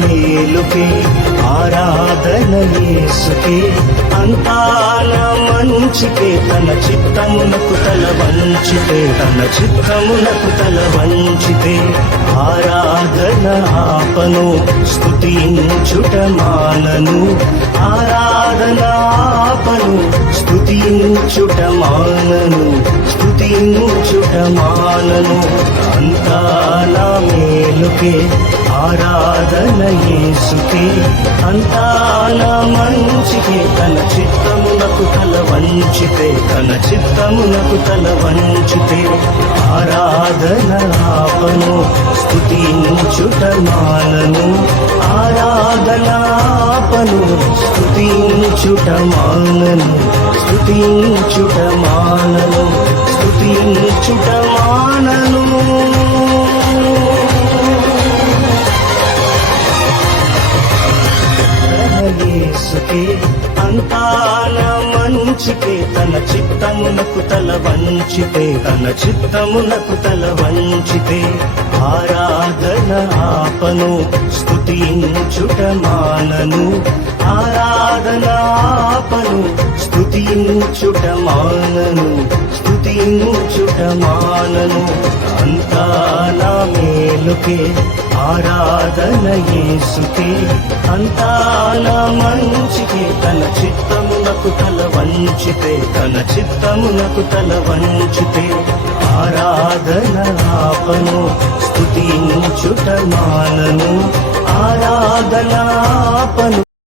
మేలుకే ఆరాధన యేసుకే, అంతా నా మంచికే, తన చిత్తమునకు తల వంచితే, తన చిత్తమునకు తల వంచితే, ఆరాధన ఆపను స్తుతించుట మానను, ఆరాధన ఆపను స్తుతించుట మానను, స్తుతించుట మానను, అంతా నా మేలుకే ఆరాధన యేసుకే, అంతా నా మంచికే, తన చిత్తమునకు తల వంచితే, తన చిత్తమునకు తల వంచితే, ఆరాధన ఆపను స్తుతించుట మానను, ఆరాధన ఆపను స్తుతించుట మానను, స్తుతించుట మానను, స్తుతించుట మానను. యేసుకే, అంతా నా మంచికే, తన చిత్తమునకు తల వంచితే, తన చిత్తమునకు తల వంచితే, ఆరాధన ఆపను స్తుతించుట మానను, ఆరాధన ఆపను స్తుతించుట మానను, స్తుతించుట మానను, అంతా నా మేలుకే ఆరాధన యేసుకే, అంతా నా మంచికే, తన చిత్తమునకు తల వంచితే, తన చిత్తమునకు తల వంచితే, ఆరాధన ఆపను స్తుతించుట మానను, ఆరాధన ఆపను